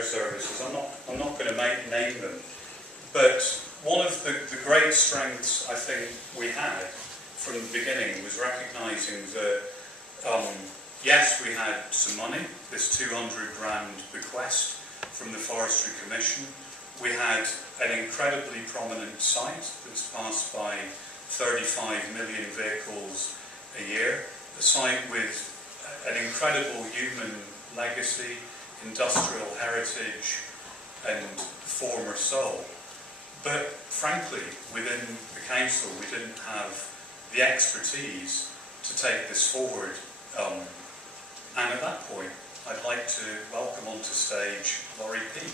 other services. I'm not going to name them, but one of the great strengths I think we had from the beginning was recognising that yes, we had some money, this 200 grand bequest from the Forestry Commission. We had an incredibly prominent site that's passed by 35 million vehicles a year, a site with an incredible human legacy, industrial heritage and former soul. But frankly, within the council we didn't have the expertise to take this forward. And at that point, I'd like to welcome onto stage Laurie Peake,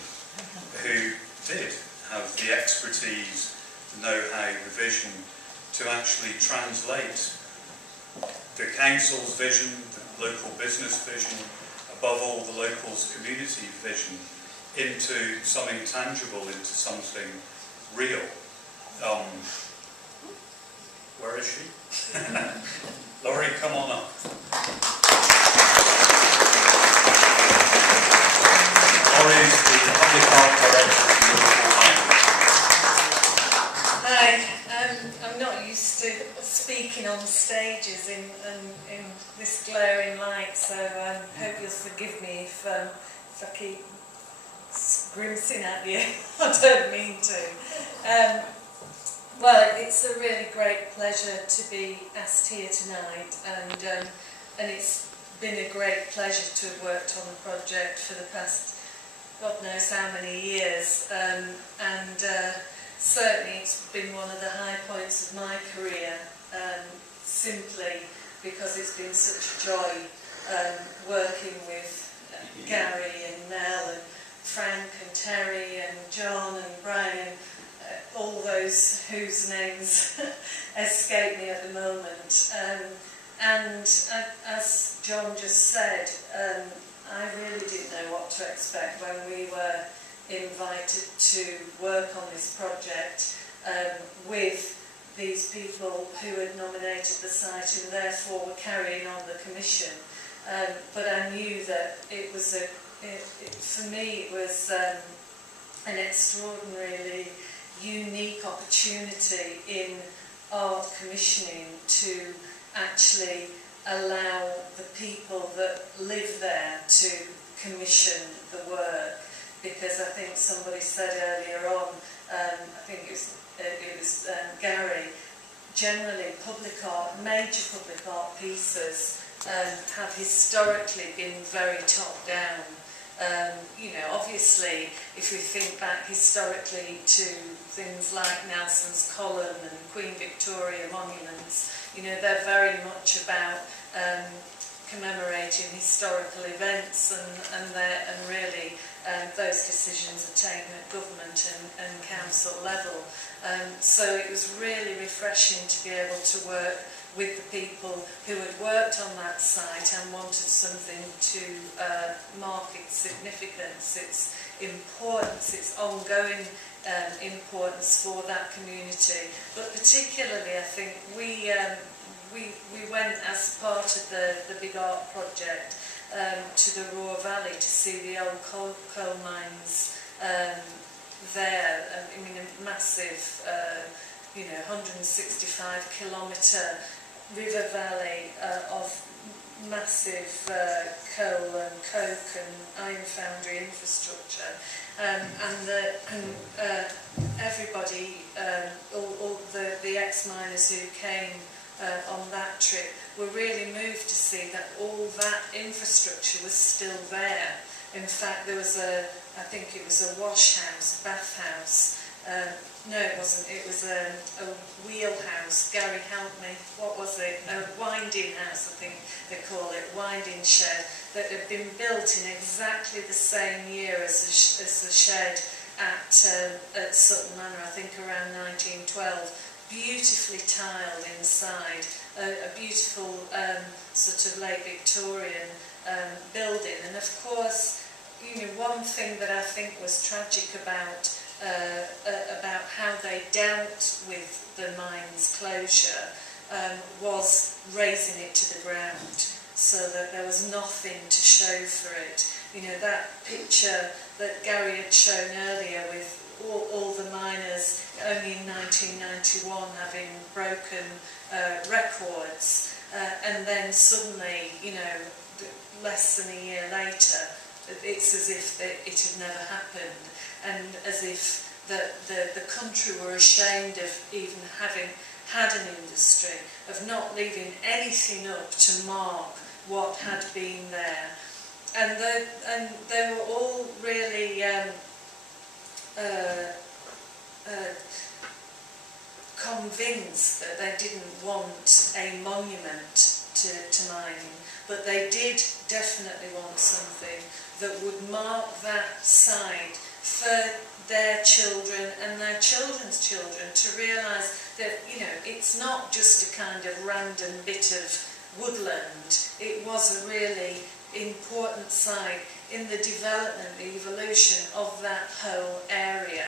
who did have the expertise, the know-how, the vision to actually translate the council's vision, the local business vision, above all the locals' community vision, into something tangible, into something real. Where is she? Laurie, come on up. Laurie is the Public Art Director of Liverpool High. Hi, I'm not used to speaking on stages in this glaring light, so I hope you'll forgive me if I keep grimacing at you. I don't mean to. Well, it's a really great pleasure to be asked here tonight, and it's been a great pleasure to have worked on the project for the past God knows how many years, and certainly it's been one of the high points of my career, simply because it's been such a joy working with Gary and Nell and Frank and Terry and John and Brian, all those whose names escape me at the moment. And as John just said, I really didn't know what to expect when we were invited to work on this project with these people who had nominated the site and therefore were carrying on the commission. But I knew that it was for me it was an extraordinarily unique opportunity in art commissioning to actually allow the people that live there to commission the work, because I think somebody said earlier on, I think it was Gary, generally major public art pieces have historically been very top down. Obviously, if we think back historically to things like Nelson's Column and Queen Victoria monuments, they're very much about commemorating historical events, and really those decisions are taken at government and council level. So it was really refreshing to be able to work with the people who had worked on that site and wanted something to mark its significance, its importance, its ongoing importance for that community. But particularly, I think we went as part of the Big Art project to the Roar Valley to see the old coal mines there. I mean, a massive, 165 kilometre river valley of massive coal and coke and iron foundry infrastructure, and everybody, all the ex-miners who came on that trip were really moved to see that all that infrastructure was still there. In fact, there was I think it was a wash house, a bath house. No, it wasn't. It was a wheelhouse. Gary, help me. What was it? A winding house, I think they call it, winding shed, that had been built in exactly the same year as the shed at Sutton Manor, I think around 1912. Beautifully tiled inside, a beautiful sort of late Victorian building. And of course, one thing that I think was tragic about how they dealt with the mine's closure was razing it to the ground. so that there was nothing to show for it. You know, that picture that Gary had shown earlier with all the miners only in 1991 having broken records, and then suddenly, you know, less than a year later, it's as if it had never happened, and as if the country were ashamed of even having had an industry, of not leaving anything up to mark what had been there. And they were all really convinced that they didn't want a monument to mining, but they did definitely want something that would mark that site for their children and their children's children, to realise that, you know, it's not just a kind of random bit of woodland. It was a really important site in the development, the evolution of that whole area.